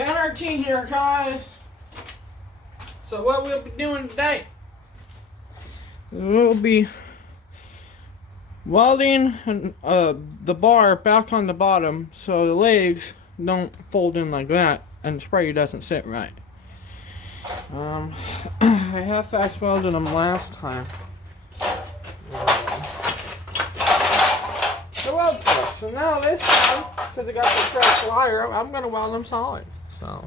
N.R.T here, guys. So what we'll be doing today, we'll be welding the bar back on the bottom so the legs don't fold in like that and the sprayer doesn't sit right. I half-ax welded them last time. The weld broke. So now this time, because I got the correct wire, I'm going to weld them solid. So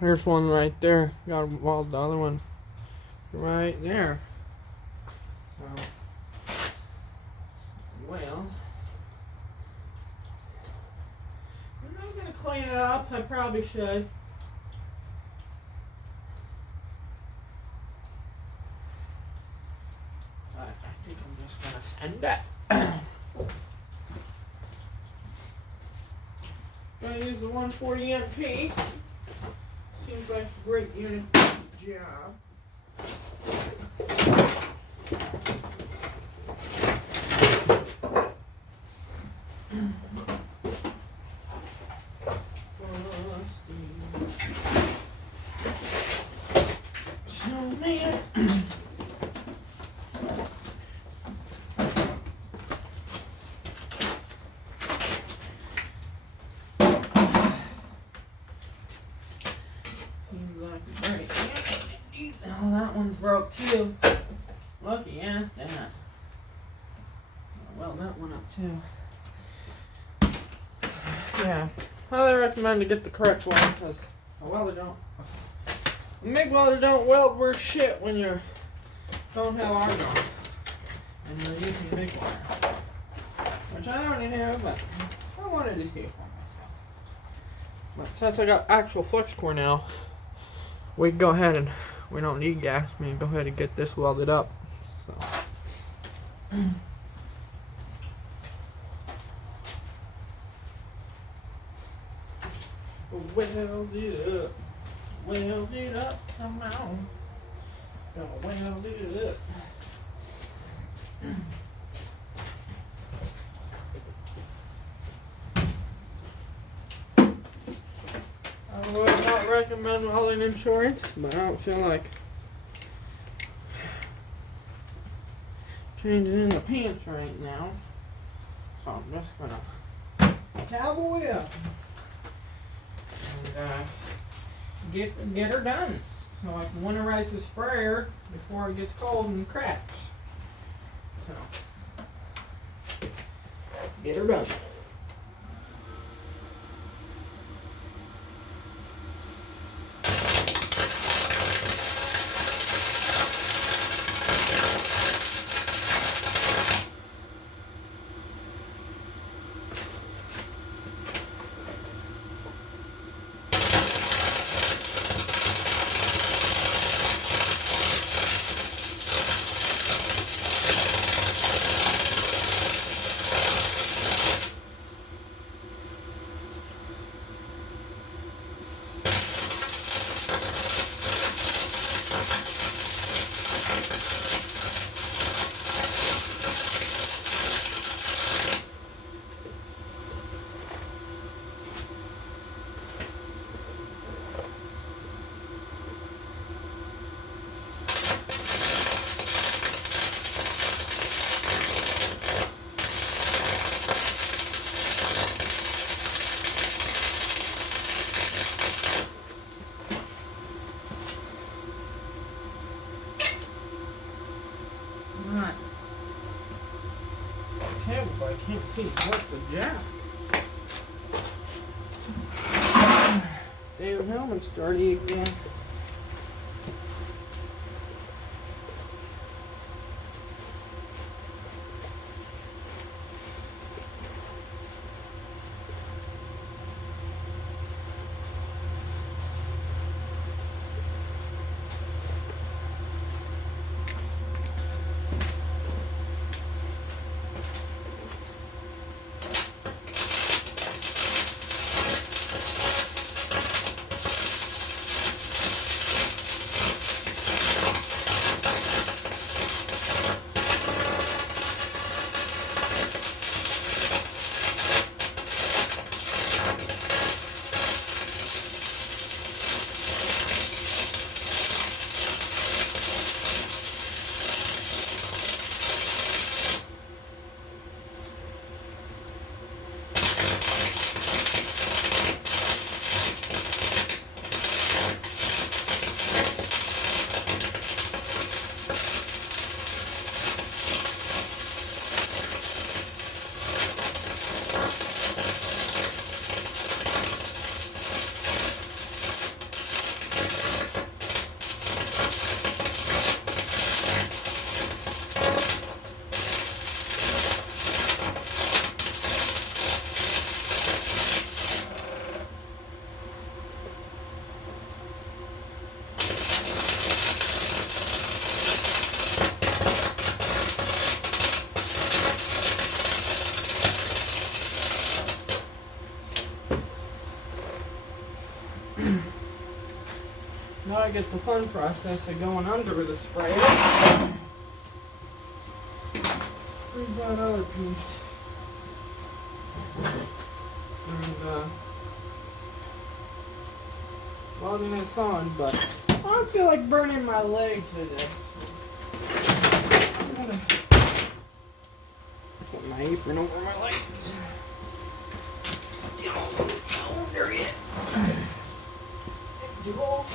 there's one right there. Got to weld the other one right there. So, well, I'm not going to clean it up. I probably should. I think I'm just going to send that. Going to use the 140 NP. Seems like a great unit job. So, man. Oh, that one's broke too. Lucky at that. Well, that one up too. Yeah, highly recommend to get the correct one because a MIG welder don't weld worth shit when you don't have argon and you're using MIG wire, which I don't even have, but I wanted to see it for myself. But since I got actual flex core now, we can go ahead and we don't need gas. We can go ahead and get this welded up. So. Weld it up. Weld it up. Come on. Gonna weld it up. I would not recommend welding insurance, but I don't feel like changing in the pants right now. So I'm just gonna cowboy up and get her done. So I can winterize the sprayer before it gets cold and cracks. So get her done. But I can't see what the jack. Damn helmet's dirty again. Now I get the fun process of going under with a sprayer. Where's that other piece? And welding this on, but I don't feel like burning my leg today. I'm gonna put my apron over my legs. Under it. Empty hole.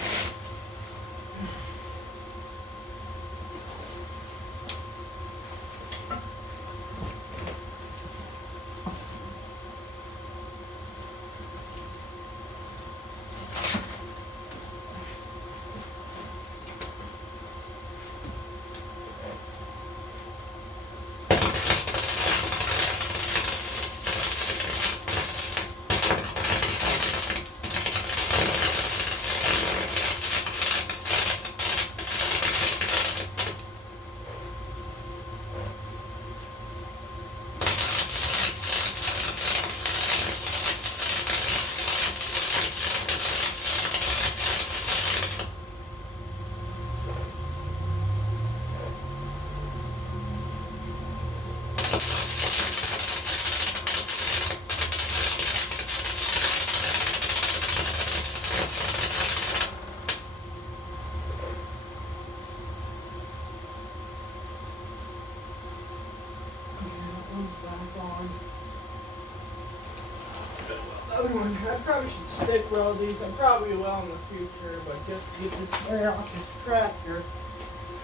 I probably should stick weld these. I probably will in the future, but just to get this air off this tractor.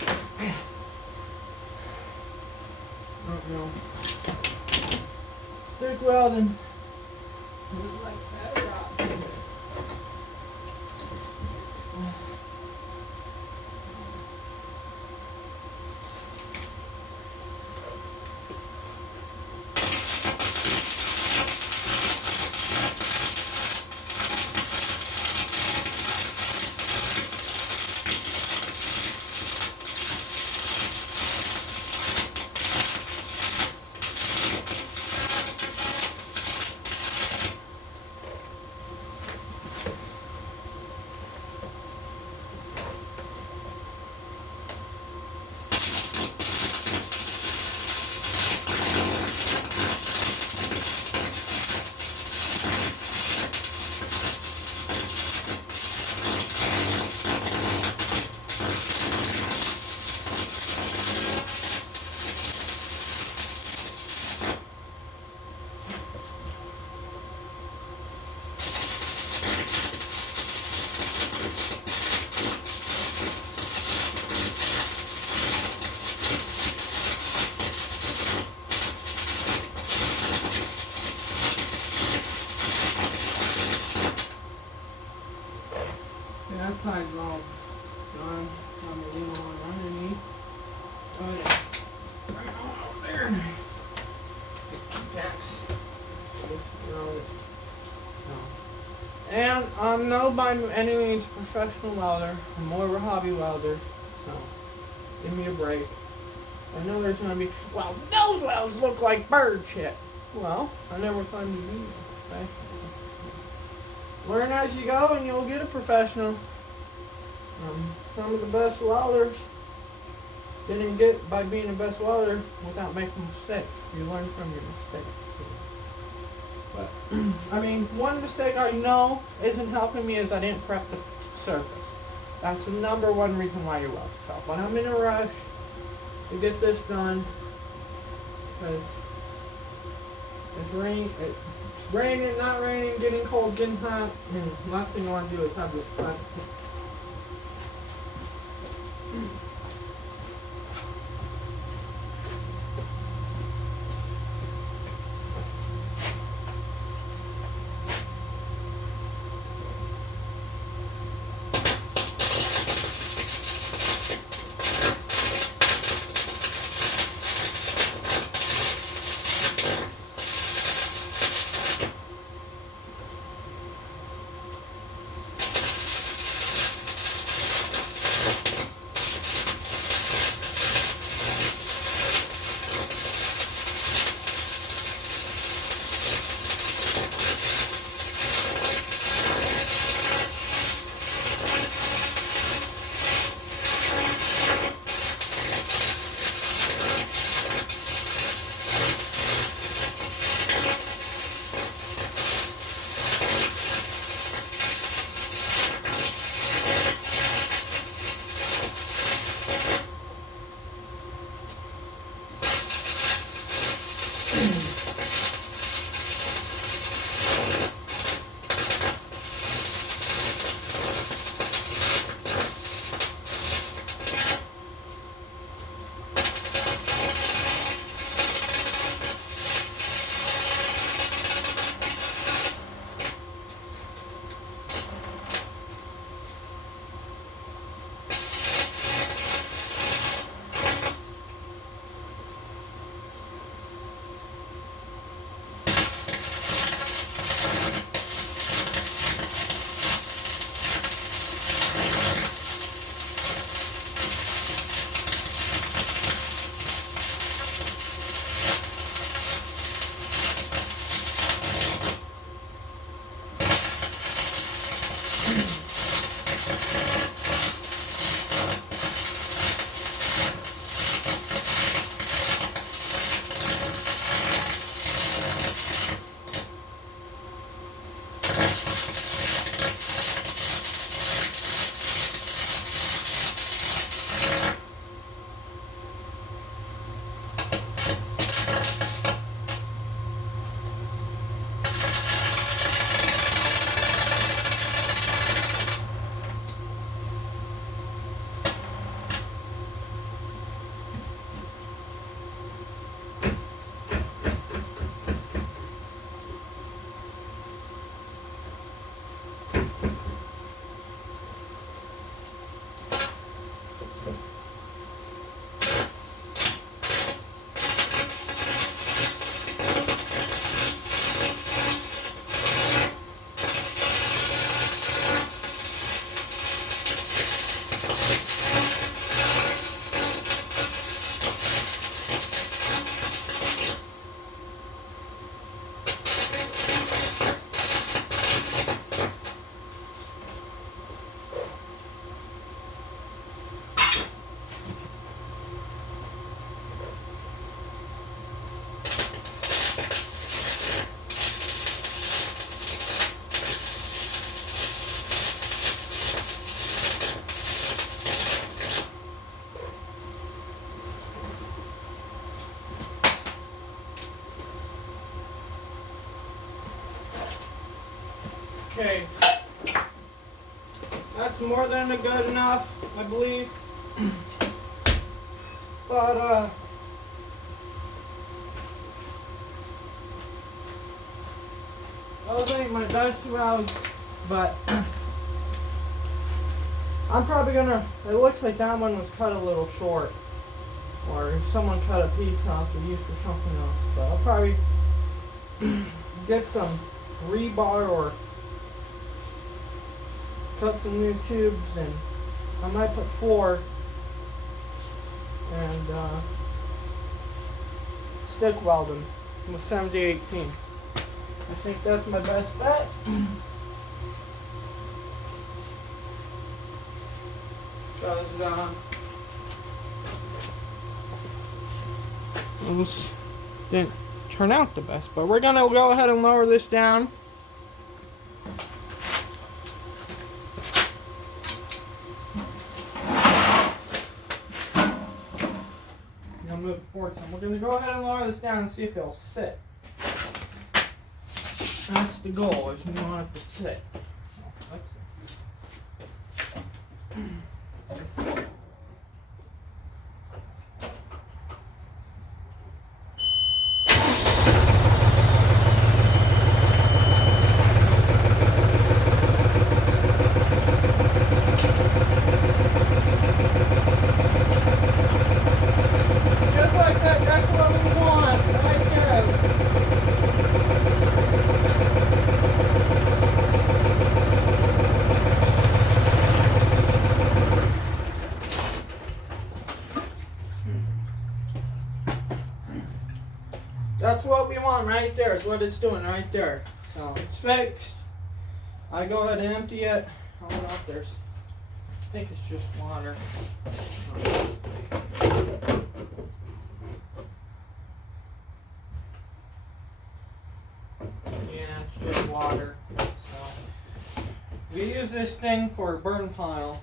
I don't know. Stick welding. Looks like better option. That side's all done. I'm gonna leave on underneath. Oh yeah. Right on over there. Jacks. And I'm no by any means a professional welder. I'm more of a hobby welder. So give me a break. I know there's gonna be, well, those welds look like bird shit. Well, I never claimed to be professional. Learn as you go and you'll get a professional. Some of the best welders didn't get by being the best welder without making mistakes. You learn from your mistakes. But, I mean, one mistake I know isn't helping me is I didn't prep the surface. That's the number one reason why you weld. So, when I'm in a rush to get this done, because it's raining, not raining, getting cold, getting hot, and the last thing I want to do is have this cut. Okay, that's more than good enough, I believe. But those ain't my best welds, but I'm probably gonna, it looks like that one was cut a little short, or someone cut a piece off to use for something else, but I'll probably get some rebar or cut some new tubes, and I might put 4 and stick weld them with 7018. I think that's my best bet. Because those didn't turn out the best, but we're gonna go ahead and lower this down. Move it forward some. We're going to go ahead and lower this down and see if it'll sit. That's the goal, is we want it to sit. Just like that, that's what we want, right there. That's what we want right there, is what it's doing right there. So it's fixed. I go ahead and empty it. I don't know if there's, I think it's just water. Yeah, it's just water. So we use this thing for a burn pile.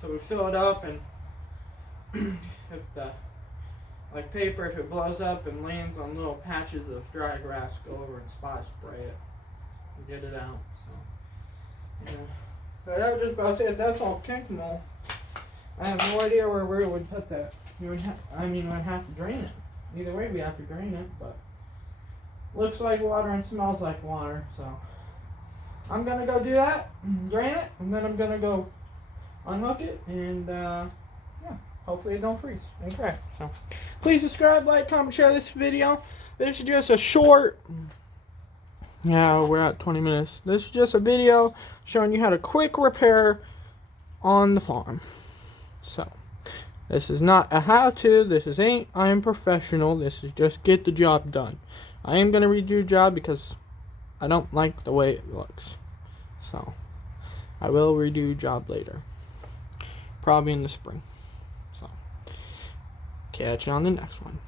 So we fill it up, and if the, like paper, if it blows up and lands on little patches of dry grass, go over and spot spray it and get it out. So yeah. So that was just about it. That's all kink mold. I have no idea where we would put that. You would we'd have to drain it. Either way, we have to drain it, but looks like water and smells like water. So I'm gonna go do that, drain it, and then I'm gonna go unhook it, and yeah, hopefully it don't freeze and crack. So please subscribe, like, comment, share this video. This is just a short. Yeah, we're at 20 minutes. This is just a video showing you how to quick repair on the farm. So, this is not a how-to. This is ain't I'm professional. This is just get the job done. I am going to redo the job because I don't like the way it looks. So, I will redo job later. Probably in the spring. So, catch you on the next one.